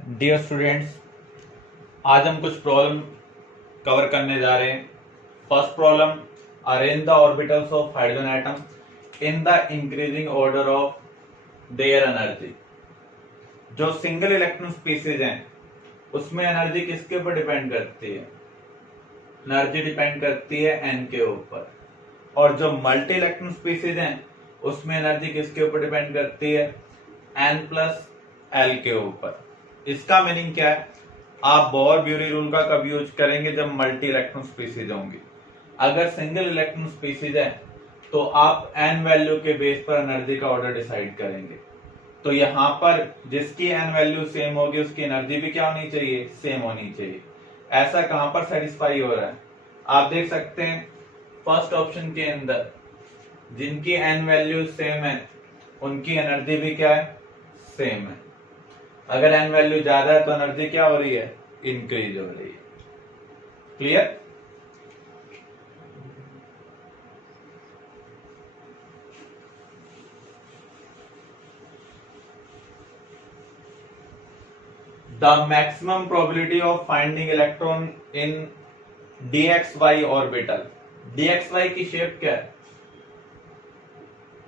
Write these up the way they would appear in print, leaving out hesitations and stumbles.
Dear students, आज हम कुछ प्रॉब्लम कवर करने जा रहे हैं। First problem, arrange the orbitals of hydrogen atom in the increasing order of their energy. जो सिंगल इलेक्ट्रॉन स्पीसीज हैं उसमें एनर्जी किसके ऊपर डिपेंड करती है? एनर्जी डिपेंड करती है एन के ऊपर। और जो मल्टी इलेक्ट्रॉन स्पीसीज हैं उसमें एनर्जी किसके ऊपर डिपेंड करती है? एन प्लस एल के ऊपर। इसका मीनिंग क्या है? आप बोर-ब्यूरी रूल का कब यूज करेंगे? जब मल्टी इलेक्ट्रॉन स्पीसीज होंगी। अगर सिंगल इलेक्ट्रॉन स्पीसीज है तो आप एन वैल्यू के बेस पर एनर्जी का ऑर्डर डिसाइड करेंगे। तो यहां पर जिसकी एन वैल्यू सेम होगी उसकी एनर्जी भी क्या होनी चाहिए? सेम होनी चाहिए। ऐसा कहां पर सेटिस्फाई हो रहा है? आप देख सकते हैं फर्स्ट ऑप्शन के अंदर जिनकी एन वैल्यू सेम है उनकी एनर्जी भी क्या है? सेम है। अगर एन वैल्यू ज्यादा है तो एनर्जी क्या हो रही है? इंक्रीज हो रही है। Clear? The maximum probability of finding electron in dxy orbital. dxy की शेप क्या है?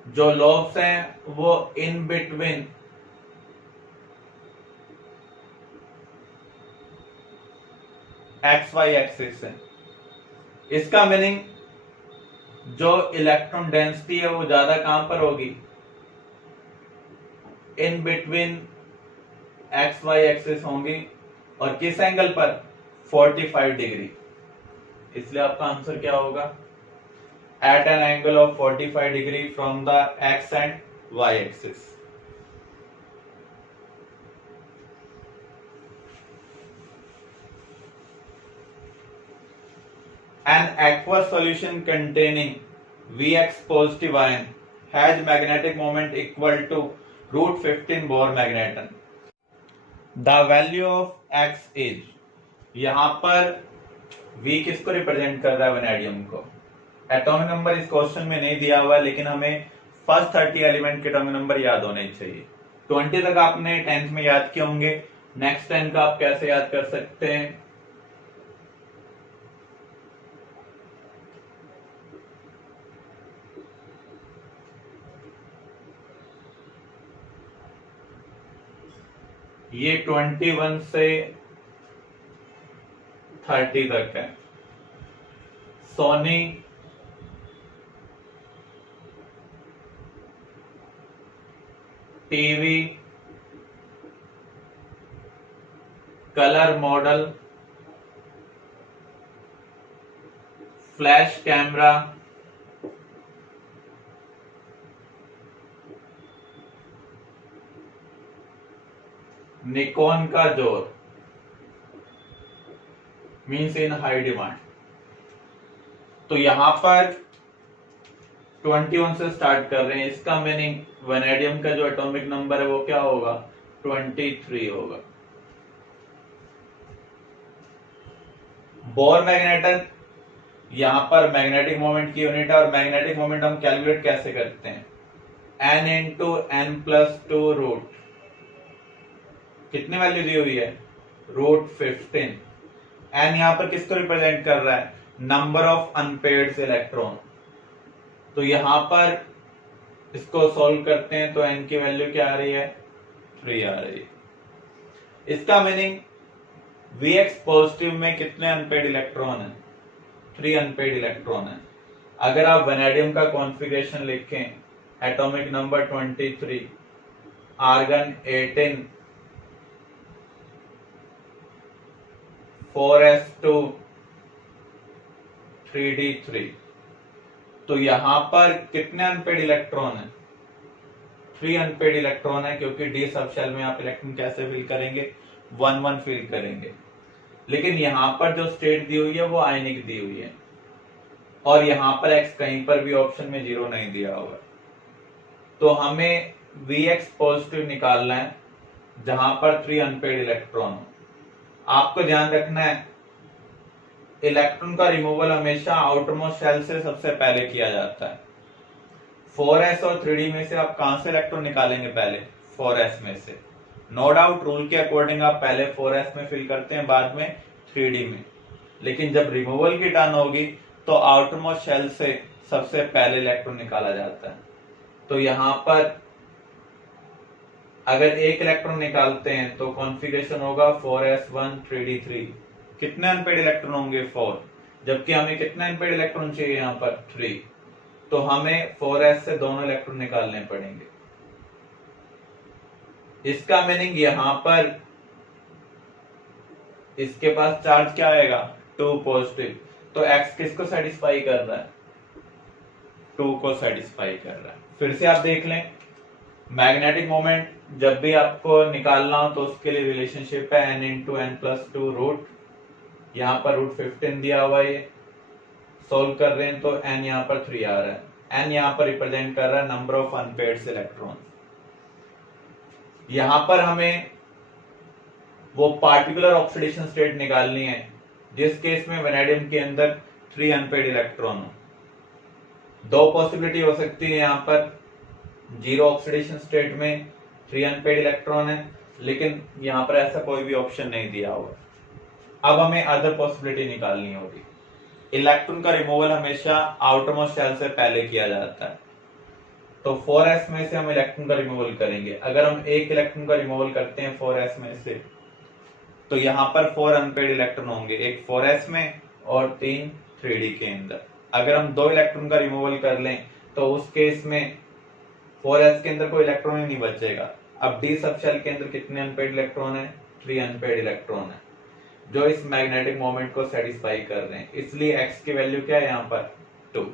जो लॉब्स हैं वो इन बिटवीन XY एक्सिस है। इसका मीनिंग जो इलेक्ट्रॉन डेंसिटी है वो ज्यादा कहां पर होगी? इन बिटवीन XY एक्सिस होंगी। और किस एंगल पर? 45 डिग्री। इसलिए आपका आंसर क्या होगा? At an angle of 45 degree from the X and Y axis. An aqueous solution containing Vx positive ion has magnetic moment equal to √15 Bohr magneton. The value of X is, यहां पर V किसको represent कर रहा है? Vanadium को। Atomic number इस question में नहीं दिया हुआ, लेकिन हमें फर्स्ट 30 एलिमेंट के एटॉमिक नंबर याद होने चाहिए। 20 तक आपने 10th में याद किए होंगे। नेक्स्ट 10 का आप कैसे याद कर सकते हैं? ये 21 से 30 तक है। Sony, TV, colour model, flash camera, Nikon का जोर मीन्स इन हाई डिमांड। तो यहां पर 21 से स्टार्ट कर रहे हैं। इसका मीनिंग वैनेडियम का जो एटॉमिक नंबर है वो क्या होगा? 23 होगा। बोर मैग्नेटन, यहां पर मैग्नेटिक मोमेंट की यूनिट है। और मैग्नेटिक मोमेंट हम कैलकुलेट कैसे करते हैं? n into n plus 2 root, कितनी वैल्यू दी हुई है? √15। n यहां पर किसको रिप्रेजेंट कर रहा है? Number of unpaired electron. तो यहां पर इसको सॉल्व करते हैं तो n की वैल्यू क्या आ रही है? 3 आ रही है। इसका मीनिंग Vx पॉजिटिव में कितने अनपेयर्ड इलेक्ट्रॉन है? 3 अनपेयर्ड इलेक्ट्रॉन है। अगर आप वैनेडियम का कॉन्फ़िगरेशन लिखें, atomic number 23, argon 18, 4s2, 3d3, तो यहां पर कितने अनपेयर्ड इलेक्ट्रॉन है? 3 अनपेयर्ड इलेक्ट्रॉन है, क्योंकि डी सब शेल में आप इलेक्ट्रॉन कैसे फिल करेंगे? 1-1 फिल करेंगे। लेकिन यहां पर जो स्टेट दी हुई है वो आयनिक दी हुई है। और यहां पर x कहीं पर भी ऑप्शन में 0 नहीं दिया होगा। तो हमें Vx पॉजिटिव निकालना है जहां पर 3 अनपेयर्ड इलेक्ट्रॉन हो। आपको ध्यान रखना है इलेक्ट्रॉन का रिमूवल हमेशा आउटरमोस्ट शेल से सबसे पहले किया जाता है। 4s और 3d में से आप कहां से इलेक्ट्रॉन निकालेंगे? पहले 4s में से। नो डाउट रूल के अकॉर्डिंग आप पहले 4s में फिल करते हैं, बाद में 3d में, लेकिन जब रिमूवल की टर्न होगी तो आउटरमोस्ट शेल से सबसे पहले इलेक्ट्रॉन निकाला जाता है। तो यहां पर अगर एक इलेक्ट्रॉन निकालते हैं तो कॉन्फ़िगरेशन होगा 4s1 3d3। कितने अनपेड इलेक्ट्रॉन होंगे? 4, जबकि हमें कितने अनपेड इलेक्ट्रॉन चाहिए यहाँ पर? 3। तो हमें 4s से दोनों इलेक्ट्रॉन निकालने पड़ेंगे। इसका मीनिंग यहां पर इसके पास चार्ज क्या आएगा? 2 पॉजिटिव। तो x किसको सेटिस्फाई कर रहा है? 2 को सेटिस्फाई कर रहा है। फिर से आप देख लें, मैग्नेटिक मोमेंट जब भी आपको निकालना हो तो उसके लिए रिलेशनशिप है n into n plus two root, यहाँ पर रूट 15 दिया हुआ है, सोल्व कर रहे हैं तो n यहाँ पर 3 आ रहा है। n यहाँ पर रिप्रेजेंट कर रहा है नंबर ऑफ अनपेयर्ड इलेक्ट्रॉन। यहां पर हमें वो पार्टिकुलर ऑक्सीडेशन स्टेट निकालनी है जिस केस में वेनेडियम के अंदर 3 अनपेयर्ड इलेक्ट्रॉन हो। दो पॉसिबिलिटी हो सकती है, यहाँ पर जीरो ऑक्सीडेशन स्टेट में 3 अनपेयर्ड इलेक्ट्रॉन है, लेकिन यहाँ पर ऐसा कोई भी ऑप्शन नहीं दिया हुआ। अब हमें अदर पॉसिबिलिटी निकालनी होगी। इलेक्ट्रॉन का रिमूवल हमेशा आउटर मोस्ट शेल से पहले किया जाता है, तो 4s में से हम इलेक्ट्रॉन का रिमूवल करेंगे। अगर हम एक इलेक्ट्रॉन का रिमूवल करते हैं 4s में से, तो यहाँ पर 4 अनपेयर्ड इलेक्ट्रॉन होंगे, एक 4s में और 3 3d के अंदर। अगर हम 2 इलेक्ट्रॉन का रिमूवल कर लें तो उस केस में 4s के अंदर कोई इलेक्ट्रॉन ही नहीं बचेगा। अब d सब शेल के अंदर कितने अनपेयर्ड इलेक्ट्रॉन है? 3 अनपेयर्ड इलेक्ट्रॉन है जो इस मैग्नेटिक मोमेंट को सेटिस्फाई कर रहे हैं। इसलिए x की वैल्यू क्या है यहाँ पर? 2।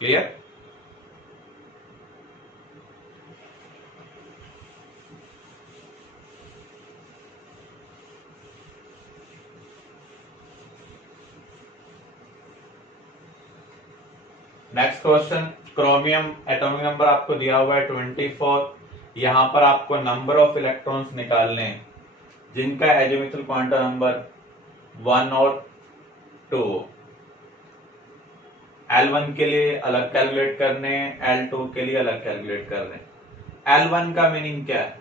Clear? Next question, chromium atomic number आपको दिया हुआ है 24। यहां पर आपको नंबर ऑफ इलेक्ट्रॉन्स निकालने हैं जिनका एटॉमिक क्वांटम नंबर 1 और 2। L1 के लिए अलग कैलकुलेट करने हैं, L2 के लिए अलग कैलकुलेट कर रहे हैं। L1 का मीनिंग क्या है?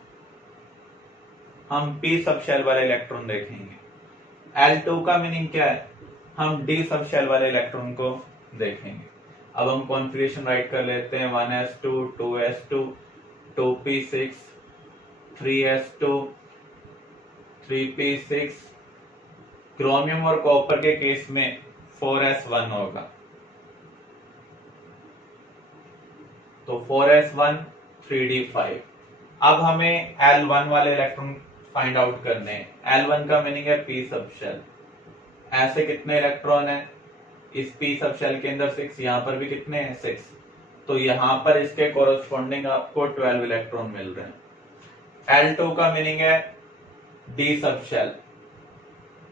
हम p सब शेल वाले इलेक्ट्रॉन देखेंगे। L2 का मीनिंग क्या है? हम d सब शेल वाले इलेक्ट्रॉन को देखेंगे। अब हम कॉन्फ़िगरेशन राइट कर लेते हैं, 1s2 2s2 2p6 3s2 3p6। Chromium और कॉपर के केस में 4s1 होगा, तो 4s1 3d5। अब हमें L1 वाले इलेक्ट्रॉन फाइंड आउट करने हैं। L1 का मीनिंग है p सब शेल। ऐसे कितने इलेक्ट्रॉन है इस p सब शेल के अंदर? 6। यहाँ पर भी कितने हैं? 6। तो यहाँ पर इसके कोरस्पॉन्डिंग आपको 12 इलेक्ट्रॉन मिल रहे हैं। L2 का मीनिंग है d सब शेल,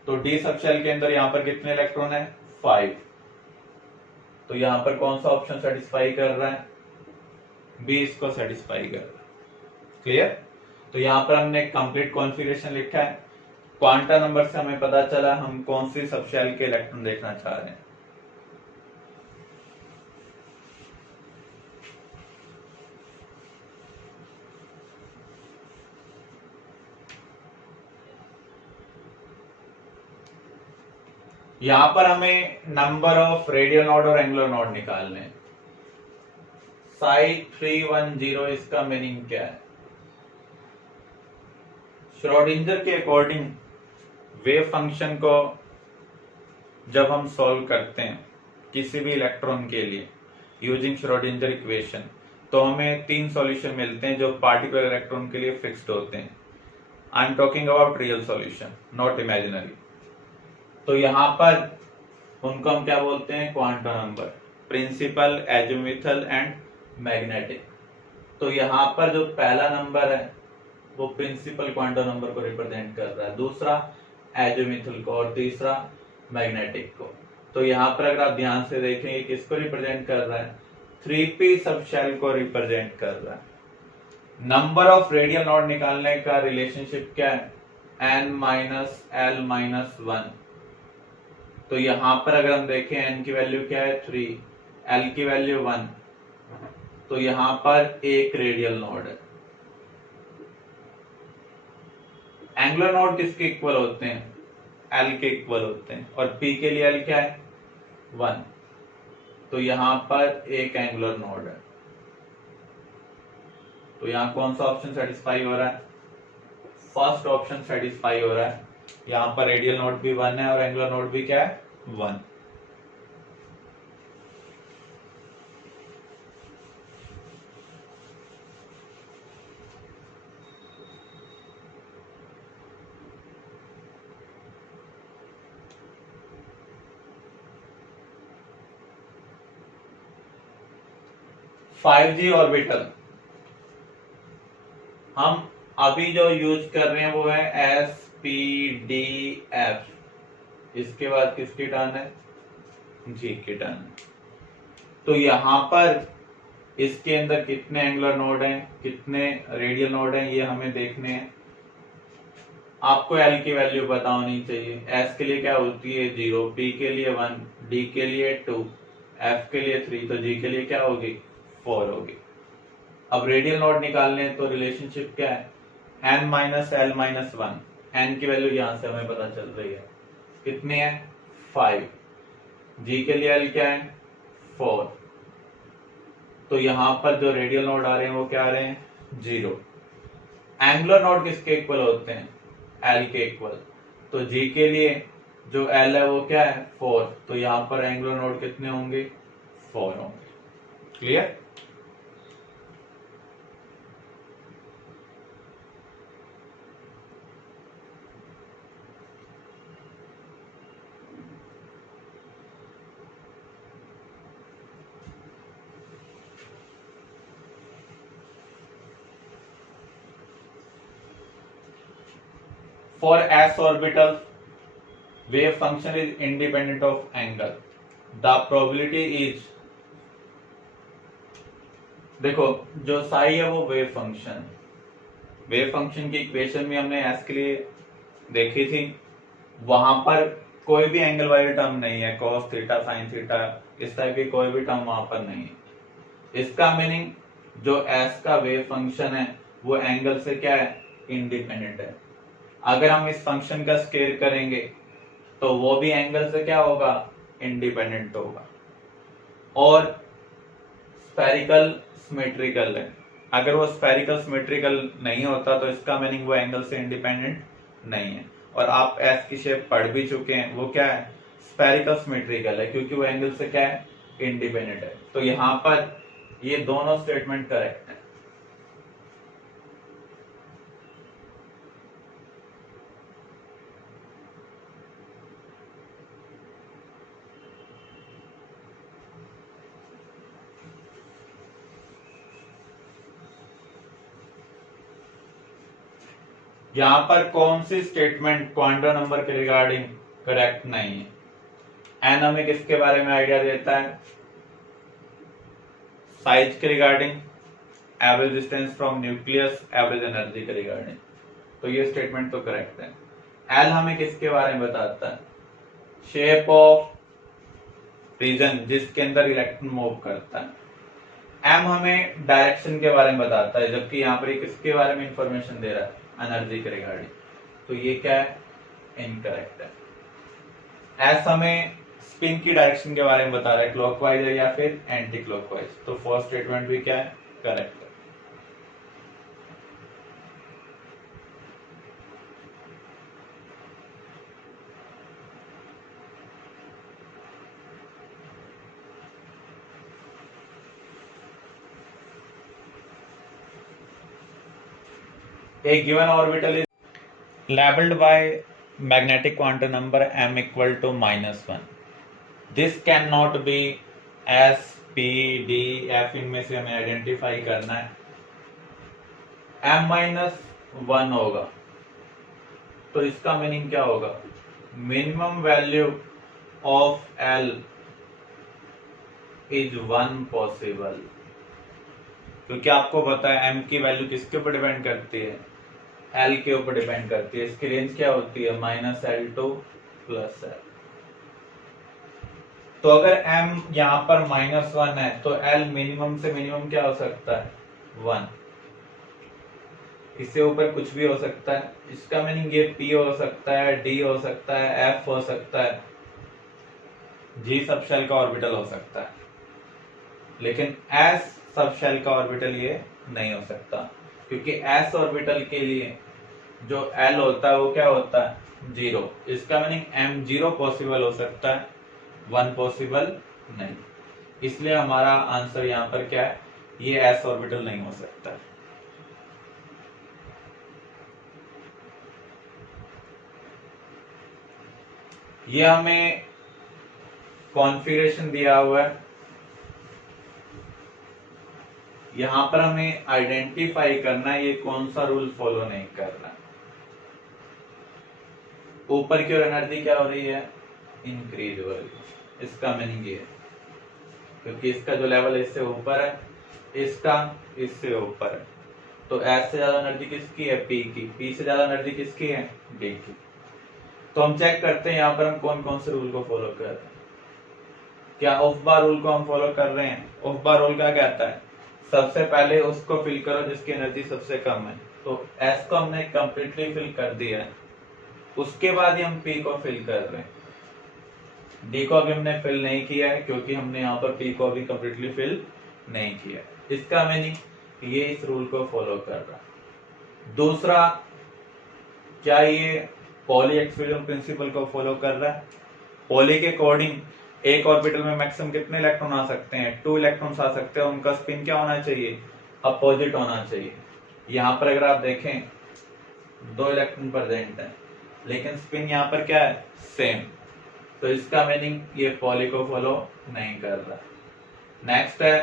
तो d सब शेल के अंदर यहाँ पर कितने इलेक्ट्रॉन है? 5। तो यहाँ पर कौन सा ऑप्शन सेटिस्फाई कर रहा है? b इसको सेटिस्फाई कर रहा है। क्लियर? तो यहाँ पर हमने कंप्लीट कॉन्फ़िगरेशन लिखा है। क्वांटम नंबर से हमें पता चला हम कौन सी सब शेल के इलेक्ट्रॉन देखना चाह रहे हैं। यहां पर हमें नंबर ऑफ रेडियल नोड और एंगुलर नोड निकालने हैं। साइट 310 इसका मीनिंग क्या है? श्रोडिंगर के अकॉर्डिंग वेव फंक्शन को जब हम सॉल्व करते हैं किसी भी इलेक्ट्रॉन के लिए यूजिंग श्रोडिंगर इक्वेशन, तो हमें 3 सॉल्यूशन मिलते हैं जो पार्टिकुलर इलेक्ट्रॉन के लिए फिक्स्ड होते हैं। I am talking about real solution, not imaginary. तो यहां पर उनको हम क्या बोलते हैं? Quantum number, principal, azimuthal and magnetic. तो यहां पर जो पहला नंबर है वो प्रिंसिपल क्वांटम नंबर को रिप्रेजेंट कर रहा है, दूसरा एजिमुथल को और तीसरा मैग्नेटिक को। तो यहाँ पर अगर आप ध्यान से देखेंगे किसको रिप्रेजेंट कर रहा है? 3p सब शेल को रिप्रेजेंट कर रहा है। नंबर ऑफ रेडियल नोड निकालने का रिलेशनशिप क्या है? n minus l minus 1। तो यहां पर अगर हम देखें n की वैल्यू क्या है? 3, l की वैल्यू 1, तो यहां पर एक रेडियल नोड है। एंगुलर नोड किसके इक्वल होते हैं? एल के इक्वल होते हैं, और पी के लिए एल क्या है? 1। तो यहां पर एक एंगुलर नोड है, तो यहां कौन सा ऑप्शन सेटिस्फाई हो रहा है? फर्स्ट ऑप्शन सेटिस्फाई हो रहा है। यहां पर रेडियल नोड भी 1 है और एंगुलर नोड भी क्या है? 1। फाइव जी ऑर्बिटल हम अभी जो यूज कर रहे हैं वो है SPDF। इसके बाद किसकी टर्न है? जी की टर्न। तो यहां पर इसके अंदर कितने एंगुलर नोड हैं, कितने रेडियल नोड हैं, ये हमें देखने हैं। आपको एल की वैल्यू पता होनी चाहिए। एस के लिए क्या होती है? 0, पी के लिए 1, डी के लिए 2, एफ के लिए 3, तो जी के लिए क्या होगी? 4 होगी। अब रेडियल नोड निकालने हैं तो रिलेशनशिप क्या है? n minus l minus 1। N की वैल्यू यहां से हमें पता चल रही है, कितनी है? 5। जी के लिए एल क्या है? 4। तो यहां पर जो रेडियल नोड आ रहे हैं वो क्या आ रहे हैं? 0। एंगुलर नोड किसके इक्वल होते हैं? एल के इक्वल। तो जी के लिए जो एल है वो क्या है? 4। तो यहां पर एंगुलर नोड कितने होंगे? 4 होंगे। Clear? For s orbital, wave function is independent of angle. The probability is, देखो जो साई है वो वेव फंक्शन की इक्वेशन में हमने एस के लिए देखी थी, वहां पर कोई भी एंगल वाली टर्म नहीं है, cos थीटा sin थीटा इस टाइप की कोई भी टर्म वहां पर नहीं है। इसका मीनिंग जो एस का वेव फंक्शन है वो एंगल से क्या है? इंडिपेंडेंट है। अगर हम इस फंक्शन का स्केयर करेंगे तो वो भी एंगल से क्या होगा? इंडिपेंडेंट होगा। और स्फेरिकल सिमेट्रिकल है। अगर वो स्फेरिकल सिमेट्रिकल नहीं होता तो इसका मीनिंग वो एंगल से इंडिपेंडेंट नहीं है। और आप एस की शेप पढ़ भी चुके हैं, वो क्या है? स्फेरिकल सिमेट्रिकल है, क्योंकि वो एंगल से क्या है? इंडिपेंडेंट है। तो यहां पर ये दोनों स्टेटमेंट करेक्ट है। यहां पर कौन सी स्टेटमेंट क्वांटम नंबर के रिगार्डिंग करेक्ट नहीं है? एन हमें किसके बारे में आइडिया देता है? साइज के regarding, average distance from nucleus, average energy के रिगार्डिंग। तो ये स्टेटमेंट तो करेक्ट है। एल हमें किसके बारे में बताता है? शेप ऑफ रीजन जिसके अंदर इलेक्ट्रॉन मूव करता है। एम हमें डायरेक्शन के बारे में बताता है, जबकि यहाँ पर किसके बारे में इंफॉर्मेशन दे रहा है? एनर्जी के रिगार्डिंग। तो ये क्या है? इनकरेक्ट है। एस हमें स्पिन की डायरेक्शन के बारे में बता रहा है, क्लॉकवाइज है या फिर एंटी क्लॉकवाइज। तो फर्स्ट स्टेटमेंट भी क्या है? करेक्ट है। A given orbital is labeled by magnetic quantum number m equal to -1. This cannot be S, P, D, F, इनमें से हमें आइडेंटिफाई करना है। m-1 होगा, तो इसका मीनिंग क्या होगा? Minimum value of L is 1 possible, क्योंकि आपको पता है m की वैल्यू किसके ऊपर डिपेंड करती है? L के ऊपर डिपेंड करती है। इसकी रेंज क्या होती है? -L to +L। तो अगर m यहाँ पर -1 है तो L मिनिमम से मिनिमम क्या हो सकता है? 1। इससे ऊपर कुछ भी हो सकता है। इसका मीनिंग ये P हो सकता है, D हो सकता है, F हो सकता है, G सब शेल का ऑर्बिटल हो सकता है, लेकिन S सब शेल का ऑर्बिटल ये नहीं हो सकता, क्योंकि S ऑर्बिटल के लिए जो L होता है वो क्या होता है, 0। इसका मीनिंग M0 पॉसिबल हो सकता है, 1 पॉसिबल नहीं। इसलिए हमारा आंसर यहाँ पर क्या है, ये S ऑर्बिटल नहीं हो सकता। ये हमें कॉन्फ़िगरेशन दिया हुआ है, यहां पर हमें आइडेंटिफाई करना है ये कौन सा रूल फॉलो नहीं कर रहा। ऊपर की ओर एनर्जी क्या हो रही है, इंक्रीज हो रही है। इसका मीनिंग ये है, क्योंकि इसका जो लेवल इससे ऊपर है, इसका इससे ऊपर है, तो एस से ज्यादा एनर्जी किसकी है, पी की। पी से ज्यादा एनर्जी किसकी है, डी की। तो हम चेक करते हैं यहाँ पर हम कौन कौन से रूल को फॉलो कर रहे हैं। क्या ऑफ बार रूल को हम फॉलो कर रहे हैं। ऑफ बार रूल क्या कहता है, सबसे पहले उसको फिल करो जिसकी एनर्जी सबसे कम है। तो एस को हमने कंप्लीटली फिल कर दिया है, उसके बाद ही हम पी को फिल कर रहे हैं। डी को अभी हमने फिल नहीं किया है, क्योंकि हमने यहाँ पर पी को अभी कंप्लीटली फिल नहीं किया। इसका मीनिंग ये इस रूल को फॉलो कर रहा है। दूसरा, क्या ये पॉली एक्सक्लूजन प्रिंसिपल को फॉलो कर रहा है। पॉली के अकॉर्डिंग एक ऑर्बिटल में मैक्सिमम कितने इलेक्ट्रॉन आ सकते हैं, 2 इलेक्ट्रॉन्स आ सकते हैं। उनका स्पिन क्या होना चाहिए, अपोजिट होना चाहिए। यहाँ पर अगर आप देखें 2 इलेक्ट्रॉन प्रेजेंट है, लेकिन स्पिन यहाँ पर क्या है, सेम। तो इसका मीनिंग ये पॉली को फॉलो नहीं कर रहा। नेक्स्ट है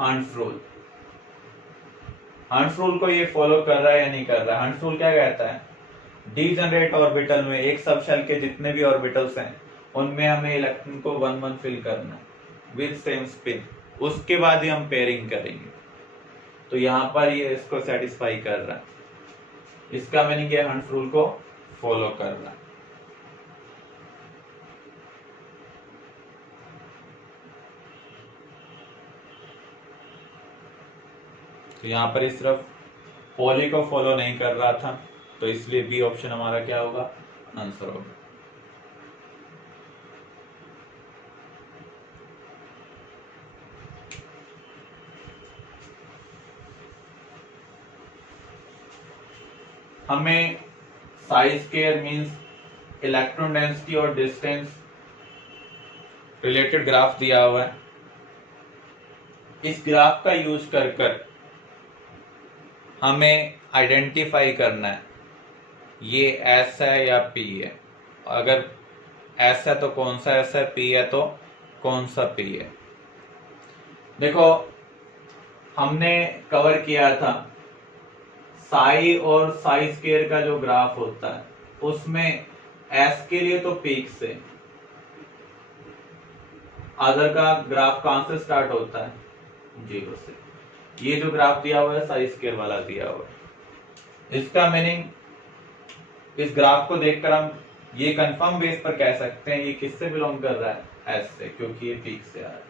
हंट्स रूल। हंट्स रूल को ये फॉलो कर रहा है या नहीं कर रहा। हंट्स रूल क्या कहता है, डीजनरेट ऑर्बिटल में एक सब शेल के जितने भी ऑर्बिटल्स हैं उनमें हमें इलेक्ट्रॉन को 1-1 फिल करना है विद सेम स्पिन, उसके बाद ही हम पेयरिंग करेंगे। तो यहाँ पर ये इसको सेटिस्फाई कर रहा है। इसका मीनिंग ये हंट्स रूल को फॉलो कर रहा है। तो यहाँ पर इस तरफ पॉली को फॉलो नहीं कर रहा था, तो इसलिए बी ऑप्शन हमारा क्या होगा, आंसर होगा। हमें size square means electron density और डिस्टेंस रिलेटेड ग्राफ दिया हुआ है। इस ग्राफ का यूज कर हमें आइडेंटिफाई करना है ये एस है या पी है। अगर एस है तो कौन सा एस है, पी है तो कौन सा पी है। देखो हमने कवर किया था साई और साई स्क्वायर का जो ग्राफ होता है, उसमें एस के लिए तो पीक से, अदर का ग्राफ कहां से स्टार्ट होता है, 0 से। ये जो ग्राफ दिया हुआ है साई स्क्वायर वाला दिया हुआ है। इसका मीनिंग इस ग्राफ को देखकर हम ये कंफर्म बेस पर कह सकते हैं ये किससे बिलोंग कर रहा है, एस से, क्योंकि ये पीक से आ रहा है।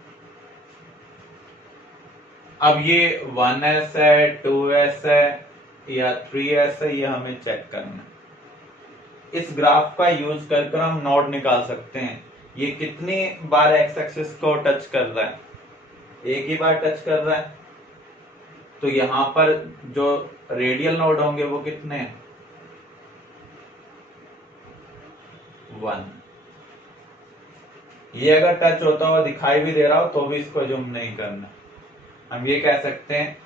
अब ये 1s है, 2s है या 3s है, ये हमें चेक करना है। इस ग्राफ का यूज कर हम नोड निकाल सकते हैं ये कितनी बार एक्स एक्सिस को टच कर रहा है, एक ही बार टच कर रहा है। तो यहां पर जो रेडियल नोड होंगे वो कितने हैं, 1। ये अगर टच होता हुआ दिखाई भी दे रहा हो तो भी इसको जूम नहीं करना। हम ये कह सकते हैं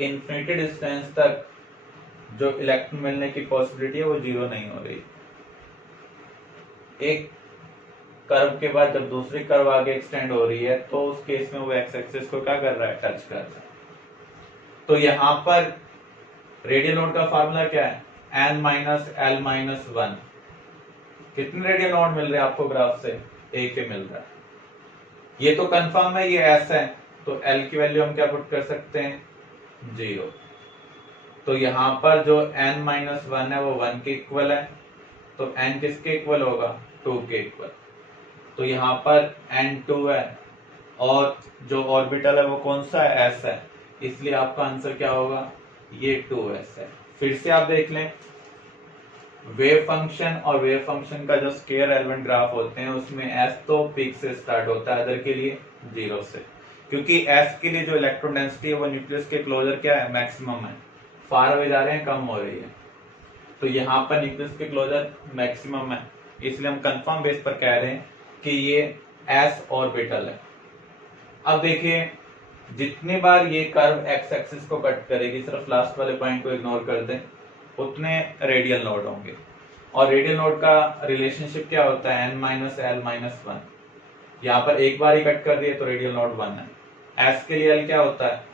इन्फिनिटी डिस्टेंस तक जो इलेक्ट्रॉन मिलने की पॉसिबिलिटी है वो 0 नहीं हो रही। एक कर्व के बाद जब दूसरी कर्व आगे एक्सटेंड हो रही है तो उस केस में वो एक्स एक्सिस को क्या कर रहा है, टच कर रहा है। तो यहां पर रेडियल नोड का फार्मूला क्या है, n-l-1। कितने रेडियल नोड मिल रहे हैं आपको ग्राफ से, एक ही मिल रहा है। ये तो कंफर्म है ये s है, तो l की वैल्यू हम क्या पुट कर सकते हैं, 0। तो यहां पर जो n-1 है वो 1 के इक्वल है, तो n किसके इक्वल होगा, 2 के इक्वल। तो यहाँ पर n2 है और जो ऑर्बिटल है वो कौन सा है, s है, इसलिए आपका आंसर क्या होगा, ये 2s है। फिर से आप देख लें, वेव फंक्शन और वेव फंक्शन का जो स्केयर एलिमेंट ग्राफ होते हैं उसमें s तो पीक से स्टार्ट होता है, अदर के लिए 0 से, क्योंकि s के लिए जो इलेक्ट्रॉन डेंसिटी है वो न्यूक्लियस के क्लोजर क्या है, मैक्सिमम है। फार अवे जा रहे हैं, कम हो रही है, तो यहाँ पर न्यूक्लियस के क्लोजर मैक्सिमम है, इसलिए हम कंफर्म बेस पर कह रहे हैं कि ये s ऑर्बिटल है। अब देखिए, जितनी बार ये कर्व एक्स एक्सिस को कट करेगी, सिर्फ लास्ट वाले पॉइंट को इग्नोर कर दें, उतने रेडियल नोड होंगे। और रेडियल नोड का रिलेशनशिप क्या होता है, n माइनस एल माइनस 1। यहाँ पर एक बार ही कट कर दिए तो रेडियल नोड 1 है। s के लिए l क्या होता है,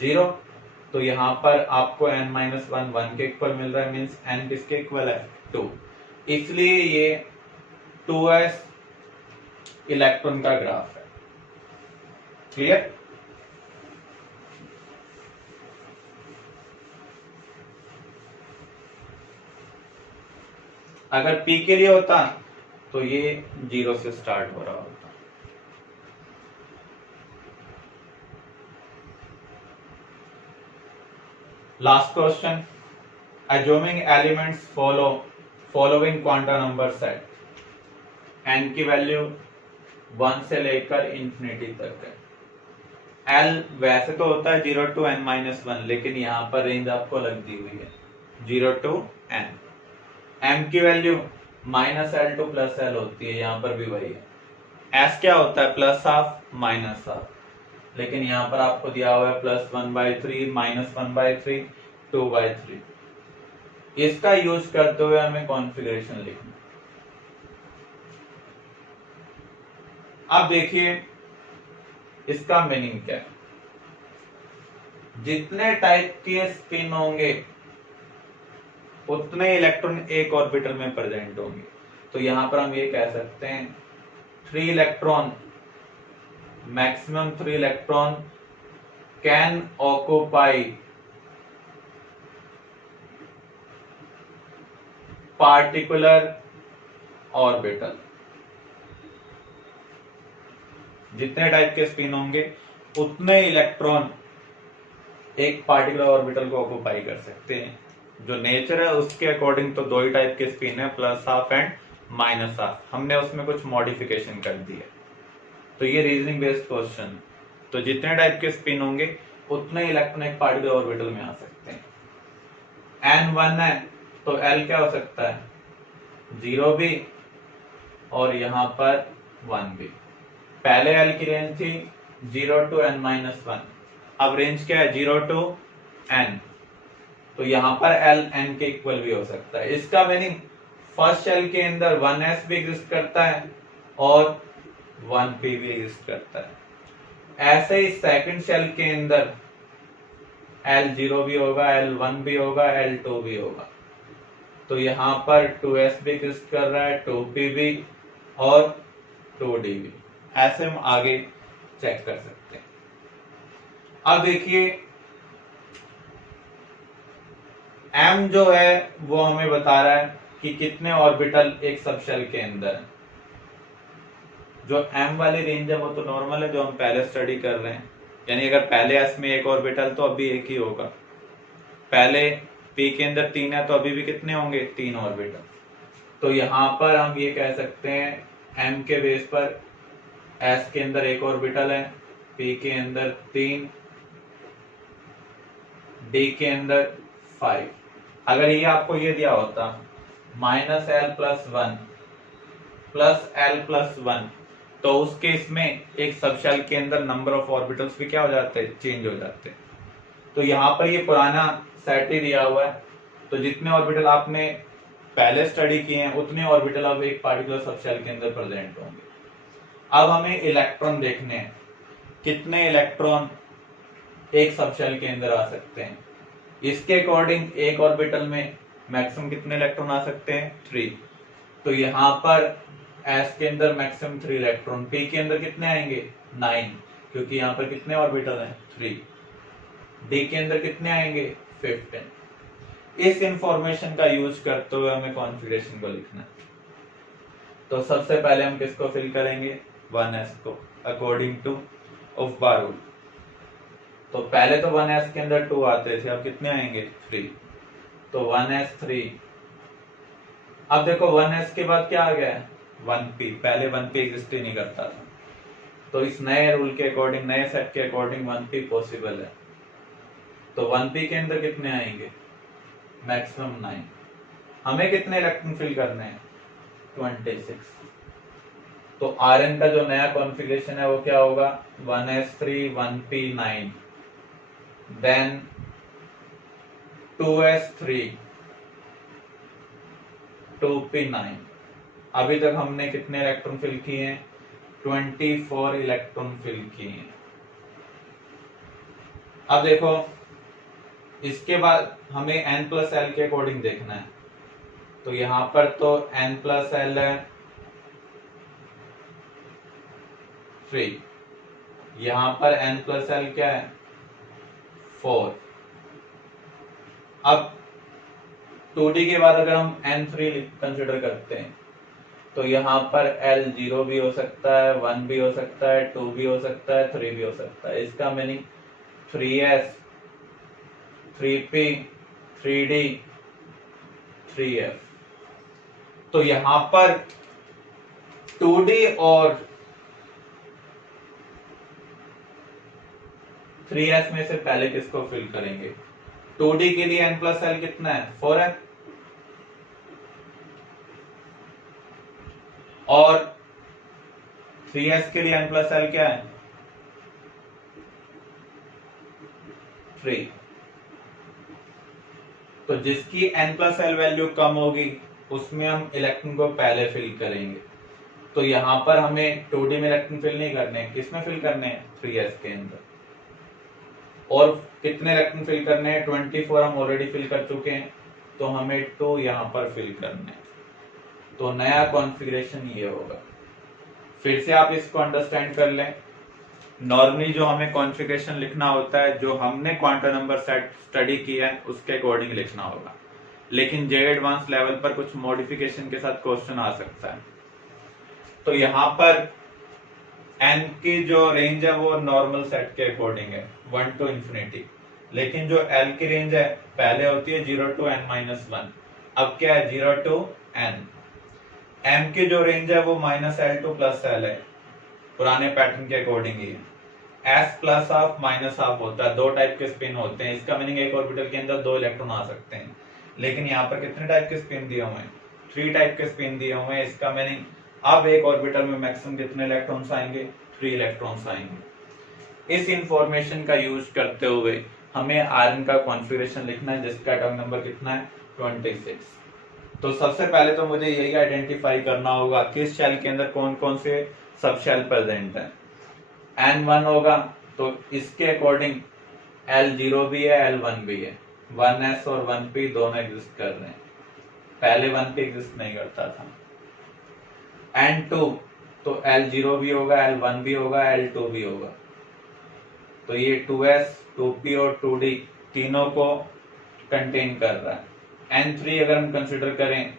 0, तो यहाँ पर आपको n माइनस 1 के इक्वल मिल रहा है, मीन्स n किसके इक्वल है, 2। इसलिए ये 2s इलेक्ट्रॉन का ग्राफ है। क्लियर? अगर P के लिए होता तो ये 0 से स्टार्ट हो रहा होता। Last question, assuming elements following quantum number set, n की वैल्यू 1 से लेकर इंफिनिटी तक है। l वैसे तो होता है 0 to n माइनस 1, लेकिन यहाँ पर रेंज आपको लग दी हुई है 0 to n। m की value minus L two plus L होती है, यहाँ पर भी वही है। s क्या होता है, प्लस हाफ माइनस हाफ, लेकिन यहाँ पर आपको दिया हुआ है प्लस 1/3 माइनस 1/3 2/3। इसका यूज करते हुए हमें कॉन्फ़िगरेशन लिखना। अब देखिए इसका मीनिंग क्या है, जितने टाइप के स्पिन होंगे उतने इलेक्ट्रॉन एक ऑर्बिटल में प्रेजेंट होंगे। तो यहां पर हम ये कह सकते हैं 3 electron, maximum 3 electron can occupy particular orbital. जितने टाइप के स्पिन होंगे उतने इलेक्ट्रॉन एक पार्टिकुलर ऑर्बिटल को ऑक्यूपाई कर सकते हैं। जो नेचर है उसके अकॉर्डिंग तो 2 ही टाइप के स्पिन है, plus half and minus half. हमने उसमें कुछ मॉडिफिकेशन कर दी है, तो ये रीजनिंग बेस्ड क्वेश्चन। तो जितने टाइप के स्पिन होंगे उतने इलेक्ट्रॉन एक पार्टिकुलर ऑर्बिटल में आ सकते हैं। n 1 है तो l क्या हो सकता है, 0 भी और यहाँ पर 1 भी। पहले l की रेंज थी 0 to n माइनस 1, अब रेंज क्या है 0 to n, तो यहाँ पर l n के इक्वल भी हो सकता है। इसका मीनिंग फर्स्ट शेल के अंदर 1s भी एग्जिस्ट करता है और 1p भी एग्जिस्ट करता है। ऐसे ही सेकंड शेल के अंदर l0 भी होगा, l1 भी होगा, l2 भी होगा। तो यहाँ पर 2s भी एग्जिस्ट कर रहा है, 2p भी और 2d भी। ऐसे हम आगे चेक कर सकते हैं। अब देखिए m जो है वो हमें बता रहा है कि कितने ऑर्बिटल एक सबशेल के अंदर है। जो m वाली रेंज है वो तो नॉर्मल है जो हम पहले स्टडी कर रहे हैं, यानी अगर पहले s में एक ऑर्बिटल तो अभी एक ही होगा। पहले p के अंदर 3 है तो अभी भी कितने होंगे, 3 ऑर्बिटल। तो यहाँ पर हम ये कह सकते हैं m के बेस पर s के अंदर एक ऑर्बिटल है, p के अंदर 3, d के अंदर 5। अगर ये आपको ये दिया होता minus L plus 1 plus L plus 1, तो उस केस में एक सबशेल के अंदर नंबर ऑफ ऑर्बिटल्स भी क्या हो जाते हैं, चेंज हो जाते हैं। तो यहाँ पर ये पुराना सेट ही दिया हुआ है, तो जितने ऑर्बिटल आपने पहले स्टडी किए हैं उतने ऑर्बिटल अब एक पार्टिकुलर सबशेल के अंदर प्रेजेंट होंगे। अब हमें इलेक्ट्रॉन देखने हैं, कितने इलेक्ट्रॉन एक सबशेल के अंदर आ सकते हैं। इसके अकॉर्डिंग एक ऑर्बिटल में मैक्सिमम कितने इलेक्ट्रॉन आ सकते हैं, 3। तो यहाँ पर s के अंदर मैक्सिमम 3 इलेक्ट्रॉन, p के अंदर कितने आएंगे, 9, क्योंकि यहाँ पर कितने ऑर्बिटल हैं, 3। d के अंदर कितने आएंगे, 15। इस इंफॉर्मेशन का यूज करते हुए हमें कॉन्फ़िगरेशन को लिखना है। तो सबसे पहले हम किसको फिल करेंगे, 1s को according two of bar rule. तो पहले तो 1s के अंदर 2 आते थे, अब कितने आएंगे 3, तो 1s 3। अब देखो 1s के बाद क्या आ गया है 1p, पहले 1p एग्जिस्ट ही नहीं करता था, तो इस नए रूल के अकॉर्डिंग, नए सेट के अकॉर्डिंग 1p पॉसिबल है। तो 1p के अंदर कितने आएंगे मैक्सिमम 9। हमें कितने इलेक्ट्रॉन फिल करने हैं 26। तो Rn का जो नया कॉन्फ़िगरेशन है वो क्या होगा 1s3 1p 9, then 2s3 2p 9। अभी तक हमने कितने इलेक्ट्रॉन फिल किए हैं 24 इलेक्ट्रॉन फिल किए हैं। अब देखो इसके बाद हमें n+l के अकॉर्डिंग देखना है, तो यहां पर तो n+l है 3, यहां पर n+l क्या है 4। अब 2d के बाद अगर हम n3 कंसिडर करते हैं तो यहां पर l 0 भी हो सकता है, 1 भी हो सकता है, 2 भी हो सकता है, 3 भी हो सकता है। इसका meaning 3s 3p 3d 3f। तो यहां पर 2d और 3s में से पहले किसको फिल करेंगे 2d के लिए n+l कितना है 4 है, और 3s के लिए n+l क्या है 3। तो जिसकी n+l वैल्यू कम होगी उसमें हम इलेक्ट्रॉन को पहले फिल करेंगे। तो यहां पर हमें 2d में इलेक्ट्रॉन फिल नहीं करने हैं, किसमें फिल करने हैं 3s के अंदर। और कितने इलेक्ट्रॉन फिल करने हैं 24 हम ऑलरेडी फिल कर चुके हैं, तो हमें 2 यहां पर फिल करने हैं। तो नया कॉन्फ़िगरेशन ये होगा। फिर से आप इसको अंडरस्टैंड कर लें। नॉर्मली जो हमें कॉन्फ़िगरेशन लिखना होता है, जो हमने क्वांटम नंबर सेट स्टडी किया है उसके अकॉर्डिंग लिखना होगा, लेकिन जे एडवांस लेवल पर कुछ मॉडिफिकेशन के साथ क्वेश्चन आ सकता है। तो यहाँ पर n की जो रेंज है वो नॉर्मल सेट के अकॉर्डिंग है 1 to infinity, लेकिन जो l की रेंज है पहले होती है 0 to n-1, अब क्या है 0 to n। m की जो रेंज है वो -l to +l है, पुराने पैटर्न के अकॉर्डिंग ही है। s plus half minus half होता है, दो टाइप के स्पिन होते हैं। इसका मीनिंग एक ऑर्बिटल के अंदर 2 इलेक्ट्रॉन आ सकते हैं, लेकिन यहाँ पर कितने टाइप के स्पिन दिए हुए हैं 3 टाइप के स्पिन दिए हुए हैं। इसका मीनिंग अब एक ऑर्बिटल में मैक्सिमम कितने इलेक्ट्रॉन्स आएंगे 3 इलेक्ट्रॉन्स आएंगे। इस इंफॉर्मेशन का यूज करते हुए हमें आयरन का कॉन्फ़िगरेशन लिखना है जिसका एटॉमिक नंबर कितना है 26। तो सबसे पहले तो मुझे यही आइडेंटिफाई करना होगा किस शेल के अंदर कौन कौन से सब शेल प्रेजेंट है। n1 होगा तो इसके अकॉर्डिंग l0 भी है l1 भी है, 1s और 1p दोनों एग्जिस्ट कर रहे हैं, पहले 1p एग्जिस्ट नहीं करता था। n2 तो l0 भी होगा, l1 भी होगा, l2 भी होगा, तो ये 2s 2p और 2d तीनों को कंटेन कर रहा है। n3 अगर हम कंसिडर करें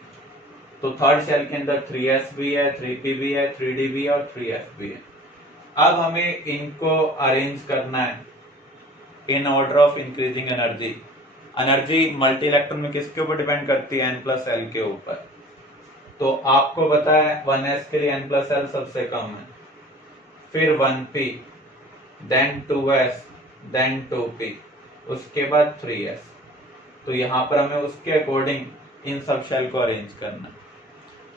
तो थर्ड शेल के अंदर 3s भी है, 3p भी है, 3d भी है और 3f भी है। अब हमें इनको अरेंज करना है in order of increasing energy. Energy multi electron में किसके ऊपर डिपेंड करती है n+l के ऊपर। तो आपको पता है 1s के लिए n+l सबसे कम है, फिर 1p, then 2s, then 2p, उसके बाद 3s। तो यहाँ पर हमें उसके अकॉर्डिंग इन सब शेल को अरेंज करना है।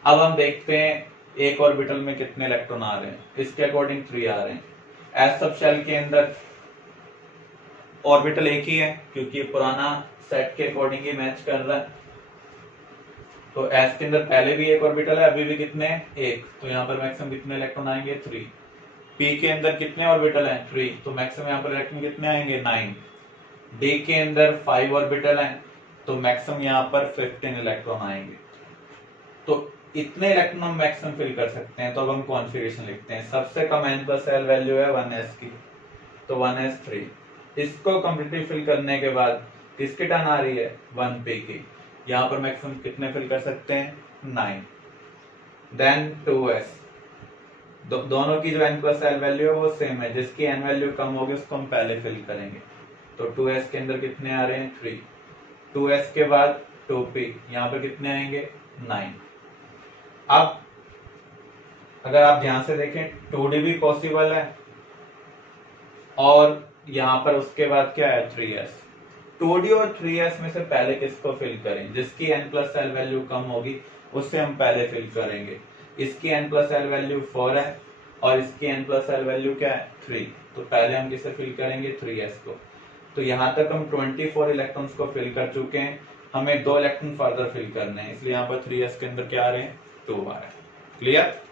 अब हम देखते हैं एक ऑर्बिटल में कितने इलेक्ट्रॉन आ रहे हैं, इसके अकॉर्डिंग 3 आ रहे हैं। एस सब शेल के अंदर ऑर्बिटल एक ही है क्योंकि पुराना सेट के अकॉर्डिंग ही मैच कर रहा है। तो एस के अंदर पहले भी एक ऑर्बिटल है, अभी भी कितने एक, तो यहाँ पर मैक्सिमम कितने इलेक्ट्रॉन आएंगे 3। पी के अंदर कितने ऑर्बिटल हैं 3, तो मैक्सिमम यहाँ पर इलेक्ट्रॉन कितने आएंगे 9। डी के अंदर 5 ऑर्बिटल हैं तो मैक्सिमम यहाँ पर 15 इलेक्ट्रॉन आएंगे। तो इतने इलेक्ट्रॉन हम मैक्सिमम फिल कर सकते हैं। तो अब हम कॉन्फ़िगरेशन लिखते हैं। सबसे कम n+l वैल्यू है 1s की, तो 1s3। इसको कंप्लीटली फिल करने के बाद किसकी टर्न आ रही है 1p की, यहाँ पर मैक्सिमम कितने फिल कर सकते हैं 9। देन 2s, दोनों की जो n प्लस एल वैल्यू है वो सेम है, जिसकी n वैल्यू कम होगी उसको हम पहले फिल करेंगे। तो 2s के अंदर कितने आ रहे हैं 3, 2s के बाद 2p, यहाँ पर कितने आएंगे 9। अब अगर आप ध्यान से देखें 2d भी पॉसिबल है और यहाँ पर उसके बाद क्या है 3s। 2d और 3s में से पहले किसको फिल करें, जिसकी n प्लस एल वैल्यू कम होगी उससे हम पहले फिल करेंगे। इसकी n प्लस एल वैल्यू 4 है और इसकी n प्लस एल वैल्यू क्या है 3, तो पहले हम किसे फिल करेंगे 3s को। तो यहाँ तक हम 24 इलेक्ट्रॉन्स को फिल कर चुके हैं, हमें 2 इलेक्ट्रॉन फर्दर फिल करने हैं, इसलिए यहाँ पर 3s के अंदर क्या आ रहे हैं 2 आ रहे हैं। क्लियर।